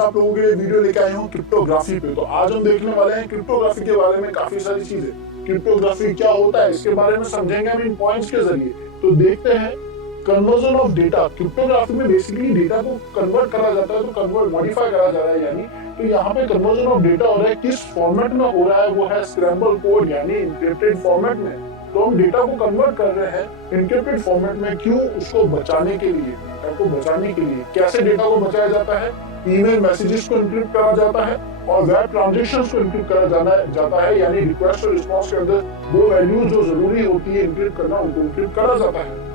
आप लोगों के लिए वीडियो लेके आया हूँ क्रिप्टोग्राफी पे। तो आज हम देखने वाले हैं क्रिप्टोग्राफी के बारे में काफी सारी चीजें। क्रिप्टोग्राफी क्या होता है इसके बारे में समझेंगे हम इन पॉइंट्स के जरिए। तो देखते हैं कन्वर्जन ऑफ डेटा। क्रिप्टोग्राफी में बेसिकली डेटा को कन्वर्ट करा जाता है, तो कन्वर्ट मॉडिफाई करा जा रहा है यानी। तो यहाँ पे कन्वर्जन ऑफ डेटा हो रहा है, किस फॉर्मेट में हो रहा है, वो है स्क्रैम्बल कोड यानी एन्क्रिप्टेड फॉर्मेट में। तो हम डेटा को कन्वर्ट कर रहे हैं एन्क्रिप्टेड फॉर्मेट में, क्यों? उसको बचाने के लिए। डेटा को बचाने के लिए कैसे डेटा को बचाया जाता है? ईमेल मैसेजेस को एन्क्रिप्ट करा जाता है और वेब ट्रांजैक्शंस को एन्क्रिप्ट करा जाता है यानी रिक्वेस्ट और रिस्पांस के अंदर वो वैल्यूज जो जरूरी होती है एन्क्रिप्ट करना, उनको एन्क्रिप्ट करा जाता है।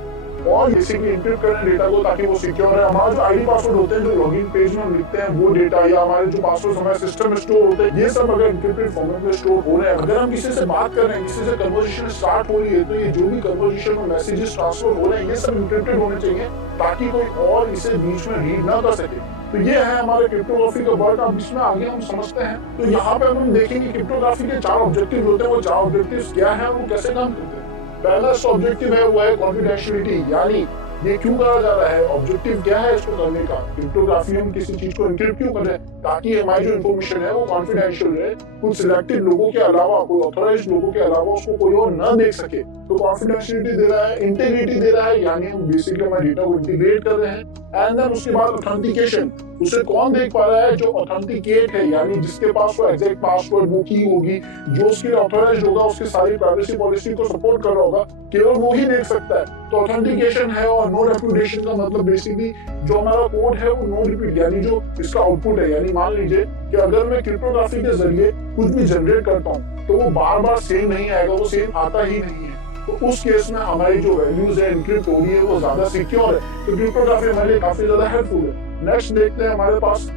और बेसिकली एन्क्रिप्ट करें डेटा को ताकि वो सिक्योर है। हमारा जो आईडी पासवर्ड होते हैं, जो लॉगिन पेज में हम लिखते हैं वो डेटा, या हमारे जो पासवर्ड हमारे सिस्टम में स्टोर होते हैं, ये सब अगर एन्क्रिप्टेड फॉर्मेट में स्टोर हो रहे हैं, अगर हम किसी से बात कर रहे हैं, किसी से कन्वर्सेशन स्टार्ट हो रही है, तो ये जो भी कन्वर्सेशन और मैसेजेस ट्रांसफर हो रहे हैं, ये सब एन्क्रिप्टेड होने चाहिए ताकि कोई और इसे बीच में रीड ना कर सके। तो ये है हमारे क्रिप्टोग्राफी का वर्क। अब इसमें आगे हम समझते हैं। तो यहाँ पे हम देखेंगे क्रिप्टोग्राफी के 4 ऑब्जेक्टिव होते हैं। वो 4 ऑब्जेक्टिव्स क्या है, वो कैसे काम करते हैं। पहला ऑब्जेक्टिव है वो है कॉन्फिडेंशियलिटी, यानी ये क्यों करा जा रहा है, ऑब्जेक्टिव क्या है इसको करने का। क्रिप्टोग्राफी हम किसी चीज को एन्क्रिप्ट क्यों कर रहे हैं, ताकि हमारी जो इन्फॉर्मेशन है वो कॉन्फिडेंशियल रहे, कुछ सिलेक्टेड लोगों के अलावा, कोई ऑथराइज्ड लोगों के अलावा उसको कोई और न देख सके। तो कॉन्फिडेंशियलिटी दे रहा है, इंटीग्रिटी दे रहा है, यानी हम बेसिकली हमारे डेटा को इंटीग्रेट कर रहे हैं। एंड देन उसके बाद ऑथेंटिकेशन, उसे कौन देख पा रहा है, जो ऑथेंटिकेट है, यानी जिसके पास वो एग्जैक्ट पासवर्ड वो की होगी, जो उसके ऑथराइज्ड होगा, उसकी सारी प्राइवेसी पॉलिसी को सपोर्ट कर रहा होगा, केवल वो ही देख सकता है। तो ऑथेंटिकेशन है। और नो रेप्यूटेशन का मतलब बेसिकली जो हमारा कोड है वो नो रिपीट, यानी जो इसका आउटपुट है, यानी मान लीजिए कि अगर मैं क्रिप्टोग्राफी के जरिए कुछ भी जनरेट करता हूँ तो वो बार बार सेम नहीं आएगा, वो सेम आता ही नहीं है। तो उस केस में हमारी जो वैल्यूज है एन्क्रिप्ट हो रही है वो ज्यादा सिक्योर है। तो क्रिप्टोग्राफी हमारे लिए काफी ज्यादा हेल्पफुल है। नेक्स्ट देखते हैं हमारे पास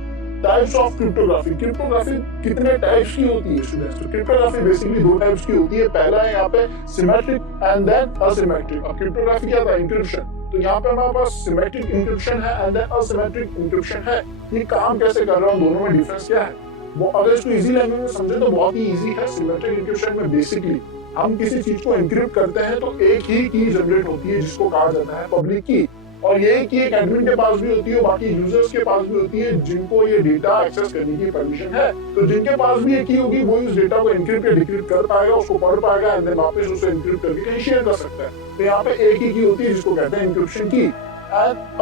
टाइप्स ऑफ क्रिप्टोग्राफी। क्रिप्टोग्राफी कितने टाइप्स की होती है स्टूडेंट्स? तो क्रिप्टोग्राफी बेसिकली 2 टाइप्स की होती है। पहला है यहाँ पे सिमेट्रिक एंड देन असिमेट्रिक। अब क्रिप्टोग्राफी क्या था, इंक्रिप्शन। तो यहाँ पे हमारे पास सिमेट्रिक इंक्रिप्शन है एंड देन असिमेट्रिक इंक्रिप्शन है। ये काम कैसे कर रहा है, दोनों में डिफरेंस क्या है? वो अगर इसको इजी लैंग्वेज में समझे तो बहुत ही इजी है। सिमेट्रिक इंक्रिप्शन में बेसिकली हम किसी चीज को एन्क्रिप्ट करते हैं तो एक ही की जनरेट होती है जिसको कहा जाता है पब्लिक की, और ये की एक एडमिन के पास भी होती है, बाकी यूजर्स के पास भी होती है जिनको ये डेटा एक्सेस करने की परमिशन है। तो जिनके पास भी एक ही होगी वो इस डेटा को एन्क्रिप्ट या डिक्रिप्ट कर पाएगा, उसको पढ़ पाएगा एंड देन वापस उसे एन्क्रिप्ट करके कहीं शेयर कर सकता है। तो यहाँ पे एक ही की होती है जिसको कहते हैं एन्क्रिप्शन की।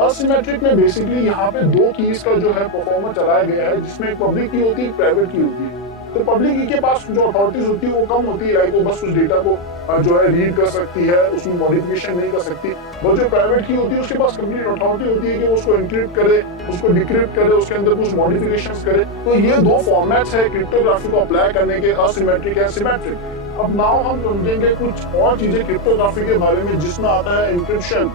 असिमेट्रिक में बेसिकली यहाँ पे 2 कीज का जो है परफॉर्मेंस चलाया गया है, जिसमें एक पब्लिक की होती है, एक प्राइवेट की होती है। तो पब्लिक की के पास जो अथॉरिटीज होती है वो कम होती है, वो बस उस डेटा को जो है रीड कर सकती है, उसमें मॉडिफिकेशन नहीं कर सकती। वो जो प्राइवेट की होती है उसके पास कंप्लीट अथॉरिटी होती है कि वो उसको एन्क्रिप्ट करे, उसको डिक्रिप्ट करे, उसके अंदर कुछ मॉडिफिकेशंस करे। तो ये 2 फॉर्मेट्स है क्रिप्टोग्राफी को अप्लाई करने के, असिमेट्रिक एंड सिमेट्रिक। अब नाउ हम समझेंगे कुछ और चीजें क्रिप्टोग्राफी के बारे में, जिसमें आता है एन्क्रिप्शन,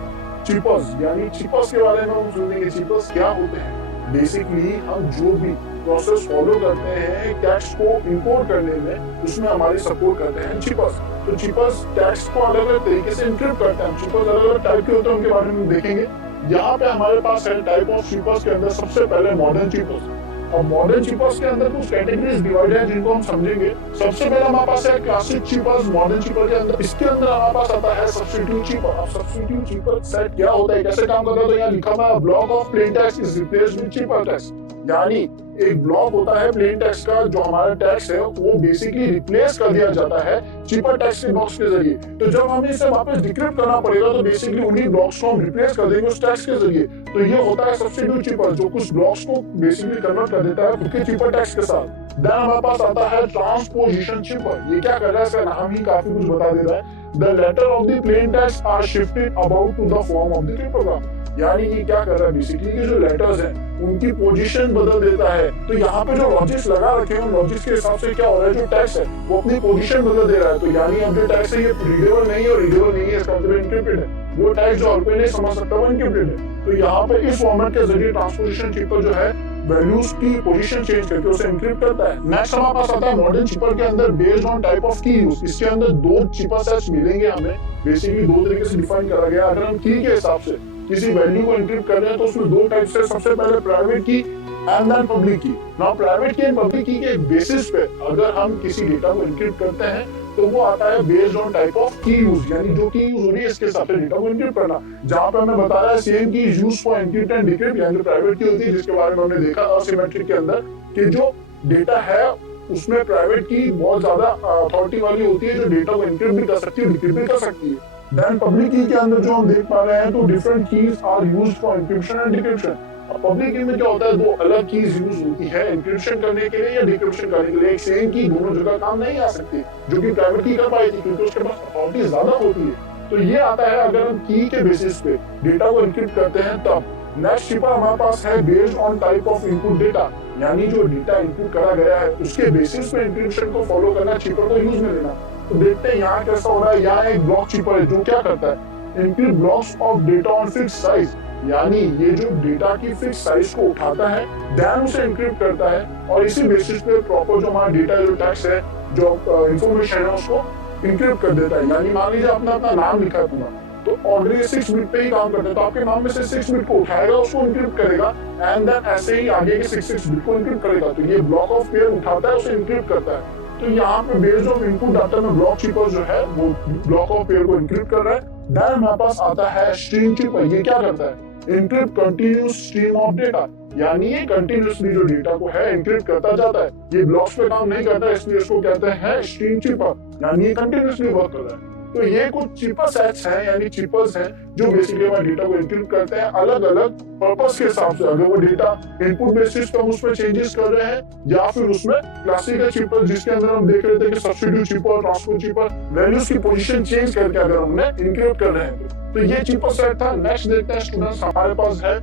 चिपर्स, यानी चिपर्स के बारे में हम सुनेंगे। चिपर्स क्या होते हैं? बेसिकली हम जो भी प्रोसेस फॉलो करते हैं टेक्स्ट को इनकोड करने में, उसमें हमारी सपोर्ट करते हैं चिपर्स। तो चिपर्स टेक्स्ट को अलग अलग तरीके से इनक्रिप्ट करते हैं। चिपर्स अलग अलग टाइप के होते हैं, उनके बारे में देखेंगे। यहाँ पे हमारे पास है टाइप ऑफ चिपर्स के अंदर सबसे पहले मॉडर्न चिपर्स। और मॉडर्न चिपर्स के अंदर कुछ कैटेगरीज डिवाइड है जिनको हम समझेंगे। सबसे पहले हमारे पास है क्लासिक चिपर्स मॉडर्न चिपर के अंदर। इसके अंदर हमारे पास आता है सब्स्टिट्यूट चिपर। अब सब्स्टिट्यूट चिपर सेट क्या होता है, कैसे काम करता है? तो यहाँ लिखा हुआ है block of plain text is replaced with cheaper text, यानी एक ब्लॉक होता है प्लेन टेक्स्ट का, जो हमारा टेक्स्ट है वो बेसिकली रिप्लेस कर दिया जाता है चिपर टेक्स्ट के बॉक्स के जरिए। तो जब हमें इसे वापस डिक्रिप्ट करना पड़ेगा तो बेसिकली उन्हीं ब्लॉक्स को हम रिप्लेस कर देंगे उस टेक्स्ट के जरिए। तो ये होता है सब्स्टिट्यूट चिपर, जो कुछ ब्लॉक्स को बेसिकली कन्वर्ट कर देता है खुद के चिपर टेक्स्ट के साथ। देन हमारे पास आता है ट्रांसपोजिशन चिपर। ये क्या कर रहा है, इसका नाम ही काफी कुछ बता दे रहा है। The letter of the plain text are shifted about to the form of the cryptogram। यानी ये क्या कर रहा है बेसिकली कि जो लेटर्स हैं उनकी पोजीशन बदल देता है। तो यहाँ पे जो लॉजिक्स लगा रखे हैं उन लॉजिक्स के हिसाब से क्या हो रहा है, जो टेक्स्ट है वो अपनी पोजीशन बदल दे रहा है। तो यानी अब जो टेक्स्ट है ये रीडेबल नहीं है, और रीडेबल नहीं है इसका मतलब इनक्रिप्टेड है। वो टेक्स्ट जो हर कोई नहीं समझ सकता वो इनक्रिप्टेड है। तो यहाँ पे इस फॉर्मेट के जरिए ट्रांसपोजिशन चिपर जो है वैल्यूज की पोजीशन चेंज करके उसे एन्क्रिप्ट करता है। नेक्स्ट हमारे पास आता है मॉडर्न चिपर के अंदर बेस्ड ऑन टाइप ऑफ की यूज। इसके अंदर 2 चिपर सेट्स मिलेंगे हमें, बेसिकली 2 तरीके से डिफाइन करा गया। अगर हम की के हिसाब से किसी वैल्यू को एन्क्रिप्ट कर रहे हैं तो उसमें 2 टाइप से, सबसे पहले प्राइवेट की एंड देन पब्लिक की। नाउ प्राइवेट की एंड पब्लिक की के बेसिस पे अगर हम किसी डेटा को एन्क्रिप्ट करते हैं तो वो आता है बेस्ड ऑन टाइप ऑफ की यूज, यानी जो की यूज हो रही है इसके हिसाब से डेटा को एन्क्रिप्ट करना। जहां पे हमें बता रहा है सेम की use for encrypt and decrypt, यानी प्राइवेट की होती है जिसके बारे में हमने देखा असिमेट्रिक के अंदर कि जो डेटा है उसमें प्राइवेट की बहुत ज्यादा अथॉरिटी वाली होती है जो डेटा को एन्क्रिप्ट भी कर सकती है, डिक्रिप्ट भी कर सकती है। देन पब्लिक की के अंदर जो हम देख पा रहे हैं तो different keys are used for encryption and decryption. Public key में क्या होता है, दो अलग कीज यूज होती है एन्क्रिप्शन करने के लिए या डिक्रिप्शन करने के लिए। एक सेम की दोनों जगह काम नहीं आ सकती जो कि प्राइवेट की कर पाई थी क्योंकि उसके पास अथॉरिटी ज्यादा होती है। तो ये आता है अगर हम की के बेसिस पे डेटा को एन्क्रिप्ट करते हैं तब। नेक्स्ट शिपर हमारे पास है based on type of input data, यानी जो डेटा इनपुट करा गया है उसके बेसिस पे एन्क्रिप्शन को फॉलो करना, शिपर को यूज में लेना। तो देखते हैं यहाँ कैसा हो रहा है। यहाँ एक ब्लॉक शिपर है जो क्या करता है, encrypt blocks of data on fixed size, यानी ये जो डेटा की फिक्स साइज को उठाता है देन उसे एन्क्रिप्ट करता है और इसी बेसिस पे प्रॉपर जो हमारा डेटा जो टेक्स्ट है जो इंफॉर्मेशन है उसको एन्क्रिप्ट कर देता है। यानी मान लीजिए अपना अपना नाम लिखा है पूरा, तो ऑलरेडी 6 बिट पे ही काम करता है, तो आपके नाम में से 6 बिट को उठाएगा उसको एन्क्रिप्ट करेगा एंड देन ऐसे ही आगे के 6 बिट को एन्क्रिप्ट करेगा। तो ये ब्लॉक ऑफ पेयर उठाता है उसे एन्क्रिप्ट करता है। तो यहाँ पे बेस्ड ऑन इनपुट डाटा में ब्लॉक शिपर जो है वो ब्लॉक ऑफ पेयर को एन्क्रिप्ट कर रहा है। देन हमारे पास आता है स्ट्रीम शिपर। ये क्या करता है, encrypt continuous stream of data, यानी ये कंटीन्यूअसली जो डेटा को है एन्क्रिप्ट करता जाता है। ये ब्लॉक्स पे काम नहीं करता इसलिए इसको कहते हैं स्ट्रीम शिपर, यानी ये कंटीन्यूअसली वर्क कर रहा है। तो ये कुछ चिपर सेट्स हैं यानी चिपर्स हैं जो बेसिकली हमारे डेटा को एन्क्रिप्ट करते हैं अलग अलग पर्पस के हिसाब से। अगर वो डेटा इनपुट बेसिस पे हम उसमें चेंजेस कर रहे हैं या फिर उसमें क्लासिकल चिपर जिसके अंदर हम देख रहे थे कि substitute cheaper, transport cheaper, values की पोजीशन चेंज करके अगर हमने एन्क्रिप्ट कर रहे हैं तो ये चिपर सेट था। नेक्स्ट देखते हैं स्टूडेंट्स, हमारे पास है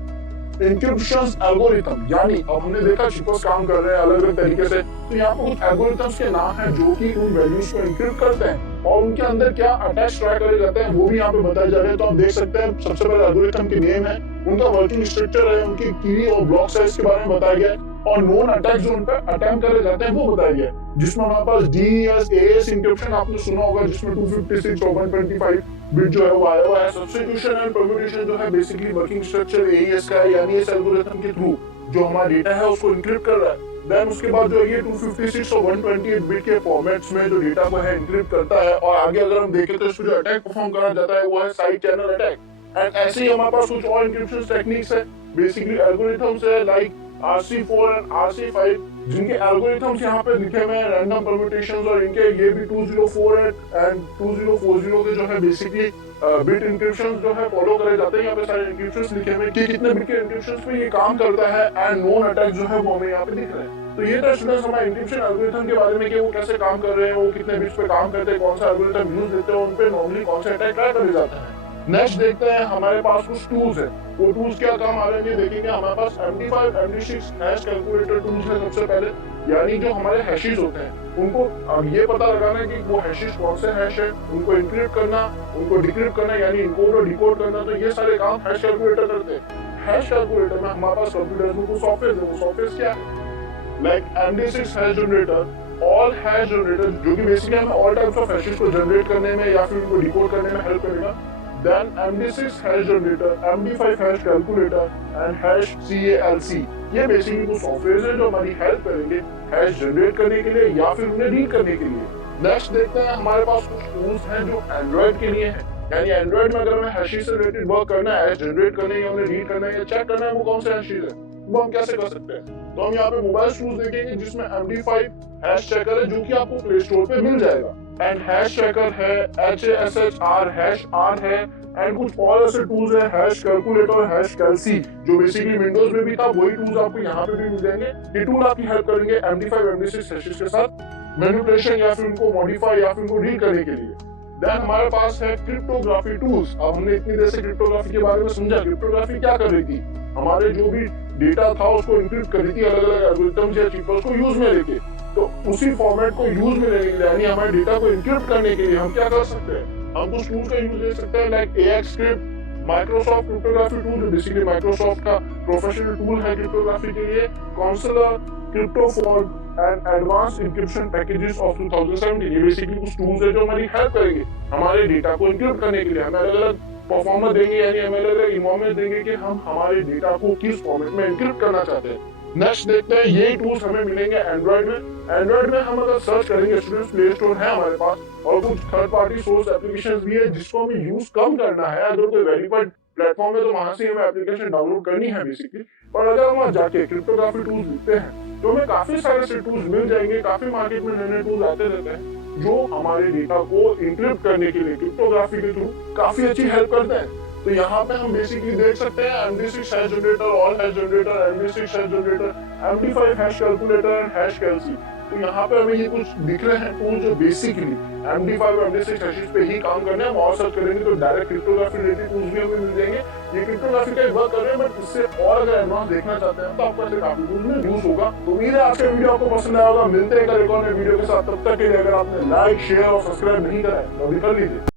एन्क्रिप्शन एल्गोरिथम, यानी अब हमने देखा चिपर्स काम कर रहे हैं अलग अलग तरीके से। तो यहाँ पर कुछ एल्गोरिथम्स के नाम है जो कि उन वैल्यूज को एन्क्रिप्ट करते हैं और उनके अंदर क्या अटैच ट्राई करे जाते हैं वो भी यहाँ पे बताए जा रहे हैं। तो आप देख सकते हैं सबसे पहले एल्गोरिथम के नेम है, उनका वर्किंग स्ट्रक्चर है, उनकी की और ब्लॉक साइज के बारे में बताया गया है और नोन अटैक जो उन पर अटेम्प्ट करे जाते हैं वो बताया गया है। जिसमें हमारे पास डीएस एएस एन्क्रिप्शन आपने सुना होगा जिसमें 256 और 125 बिट जो है वो आया हुआ है। सब्स्टिट्यूशन एंड परम्यूटेशन जो है बेसिकली वर्किंग स्ट्रक्चर एईएस का है, यानी इस एल्गोरिथम के थ्रू जो हमारा डेटा है उसको एन्क्रिप्ट कर रहा है। देन उसके बाद जो ये 256 और 128 बिट के फॉर्मेट्स में जो डेटा को है एन्क्रिप्ट करता है और आगे अगर हम देखें तो इसको जो अटैक परफॉर्म करा जाता है वो है साइड चैनल अटैक। एंड ऐसे ही हमारे पास कुछ और एन्क्रिप्शन टेक्निक्स है, बेसिकली एल्गोरिथम्स है लाइक RC4 एंड RC5 जिनके एल्गोरिथम्स यहाँ पे लिखे हुए हैं रैंडम परम्यूटेशंस और इनके ये भी 2048 एंड 2040 के जो है बेसिकली बिट एन्क्रिप्शन जो है फॉलो करे जाते हैं। यहाँ पे सारे एन्क्रिप्शंस लिखे हुए हैं कि कितने बिट के एन्क्रिप्शंस पे ये काम करता है एंड नोन अटैक जो है वो हमें यहाँ पे दिख रहे हैं। तो ये था स्टूडेंट्स हमारे एन्क्रिप्शन एल्गोरिथम के बारे में कि वो कैसे काम कर रहे हैं, वो कितने बिट्स पे काम करते हैं, कौन सा एल्गोरिथम यूज देते हैं, उन पे नॉर्मली कौन सा अटैक ट्राई करे जाता है। नेक्स्ट देखते हैं हमारे पास कुछ टूल्स है, वो टूल्स क्या काम आ रहे हैं देखेंगे। हमारे पास MD5 MD6 hash calculator tools है सबसे पहले, यानी जो हमारे हैशेस होते हैं उनको अब ये पता लगाना है कि वो हैशेस कौन से हैश है, उनको एन्क्रिप्ट करना, उनको डिक्रिप्ट करना यानी इनकोड और डिकोड करना। तो ये सारे काम हैश कैलकुलेटर करते हैं। हैश कैलकुलेटर में हमारे पास कंप्यूटर में कुछ सॉफ्टवेयर है, वो सॉफ्टवेयर क्या है like MD6 hash generator, all hash generator जो कि बेसिकली हमें ऑल टाइप्स ऑफ हैशेस को जनरेट करने में या फिर उनको डिकोड करने में हेल्प करेगा। Then MD6 hash generator, MD5 hash calculator and hash CALC, ये बेसिकली कुछ सॉफ्टवेयर है जो हमारी हेल्प करेंगे हैश जनरेट करने के लिए या फिर उन्हें रीड करने के लिए। नेक्स्ट देखते हैं हमारे पास कुछ टूल्स हैं जो एंड्रॉइड के लिए है, यानी एंड्रॉइड में अगर हमें हैशेस से रिलेटेड वर्क करना है, हैश जनरेट करना है या उन्हें रीड करना है या चेक करना है वो कौन से हैशेस है वो हम कैसे कर सकते हैं। तो हम यहाँ पे मोबाइल टूल्स देखेंगे जिसमें MD5 हैश चेकर है जो कि आपको प्ले स्टोर पे मिल जाएगा एंड हैश चेकर है, HASHR हैश R है एंड कुछ और ऐसे टूल्स है हैश कैलकुलेटर, हैश कैलसी जो बेसिकली विंडोज में भी था, वही टूल्स आपको यहाँ पे भी मिल जाएंगे। ये टूल आपकी हेल्प करेंगे MD5 MD6 हैशेस के साथ मैनिपुलेशन या फिर उनको मॉडिफाई या फिर उनको रीड करने के लिए। देन हमारे पास है क्रिप्टोग्राफी टूल्स। अब हमने इतनी देर से क्रिप्टोग्राफी के बारे में समझा, क्रिप्टोग्राफी क्या कर रही थी, हमारे जो भी डेटा था उसको एन्क्रिप्ट कर रही थी अलग अलग एल्गोरिथम्स या चिपर्स को यूज में लेके। तो उसी फॉर्मेट को यूज में लेने के लिए यानी हमारे डेटा को एन्क्रिप्ट करने के लिए हम क्या कर सकते हैं, हम कुछ टूल्स का यूज ले सकते हैं like AXCrypt, Microsoft cryptography tool basically Microsoft का प्रोफेशनल टूल है क्रिप्टोग्राफी के लिए, counsellor, cryptoform and advance encryption packages of 2017। ये बेसिकली कुछ टूल्स है जो हमारी हेल्प करेंगे हमारे डेटा को एन्क्रिप्ट करने के लिए। हमें अलग अलग परफॉर्मेंस देंगे यानी हमें अलग अलग इन्वायरमेंट देंगे कि हम हमारे डेटा को किस फॉर्मेट में एन्क्रिप्ट करना चाहते हैं। नेक्स्ट देखते हैं ये टूल्स हमें मिलेंगे एंड्रॉइड में। एंड्रॉइड में हम अगर सर्च करेंगे, स्टूडेंट्स प्ले स्टोर है हमारे पास और कुछ थर्ड पार्टी सोर्स एप्लीकेशंस भी है जिसको हमें यूज कम करना है। अगर कोई वेरीफाइड प्लेटफॉर्म है तो वहां से हमें एप्लीकेशन डाउनलोड करनी है बेसिकली। और अगर हम वहां जाके क्रिप्टोग्राफी टूल्स लिखते हैं तो हमें काफी सारे से टूल्स मिल जाएंगे। काफी मार्केट में नए नए टूल्स आते रहते हैं जो हमारे डेटा को इंक्रिप्ट करने के लिए क्रिप्टोग्राफी के थ्रू काफी अच्छी हेल्प करते हैं। तो यहाँ पे हम बेसिकली देख सकते हैं MD6 hash generator, all hash generator, MD6 hash generator, MD5 hash calculator and hash calci. तो यहाँ पे हमें ये कुछ दिख रहे हैं टूल जो बेसिकली MD5 MD6 हैशेस पे ही काम करने हैं। हम और सर्च करेंगे तो डायरेक्ट क्रिप्टोग्राफी रिलेटेड टूल्स भी हमें मिल जाएंगे। ये क्रिप्टोग्राफी का वर्क कर रहे हैं बट इससे और अगर एडवांस देखना चाहते हैं तो आपको ऐसे काफी टूल्स में यूज होगा। तो उम्मीद है आज का वीडियो आपको पसंद आया होगा। मिलते हैं एक और नए वीडियो के साथ, तब तक के लिए अगर आपने लाइक शेयर और सब्सक्राइब नहीं करा है तो अभी कर लीजिए।